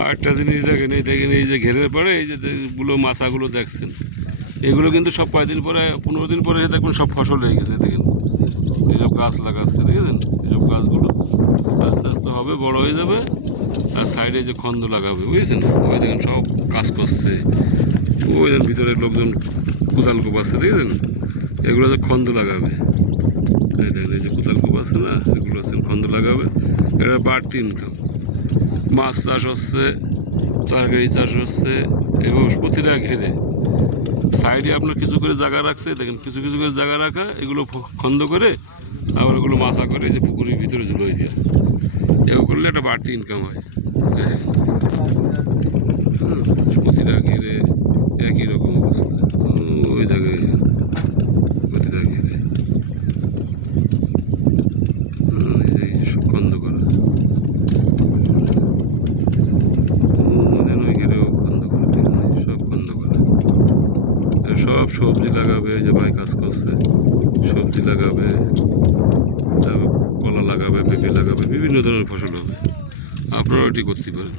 আর একটা জিনিস দেখেন, এই যে ঘেরের পরে এই যে গুলো মাছাগুলো দেখছেন, এগুলো কিন্তু সব কয়েকদিন পরে 15 দিন পরে দেখবেন সব ফসল হয়ে গেছে। দেখেন এইসব গাছ লাগাচ্ছে, দেখেছেন এইসব গাছগুলো আস্তে আস্তে হবে, বড় হয়ে যাবে। আর সাইডে যে খন্দ লাগাবে, বুঝেছেন, ওই দেখেন সব কাজ করছে। ওই দেখেন ভিতরে লোকজন কোদাল কোপাচ্ছে, দেখেছেন এগুলো যে খন্দ লাগাবে। এই দেখেন এই যে কোদাল কোপাচ্ছে না, এগুলো হচ্ছে খন্দ লাগাবে। এটা বাড়তি ইনকাম। মাছ চাষ হচ্ছে, তরকারি চাষ হচ্ছে, এবং প্রতিটা ঘেরে সাইডে আপনার কিছু করে জায়গা রাখছে। দেখেন কিছু কিছু করে জায়গা রাখা, এগুলো খন্দ করে আবার এগুলো মাছা করে যে পুকুরের ভিতরে ঝুলোই দিয়ে, এও করলে একটা বাড়তি ইনকাম হয়। প্রতিটা ঘিরে একই রকম অবস্থা, ওই জায়গায় প্রতিটা ঘিরে সব খন্দ করা, ওই ঘিরেও খন্দ করে, সব খন্দ করা। সব সবজি লাগাবে, যে ভাই কাজ করছে, সবজি লাগাবে, তারপর কলা লাগাবে, পেঁপে লাগাবে, বিভিন্ন ধরনের ফসল হবে। আপনারাও এটি করতে পারেন।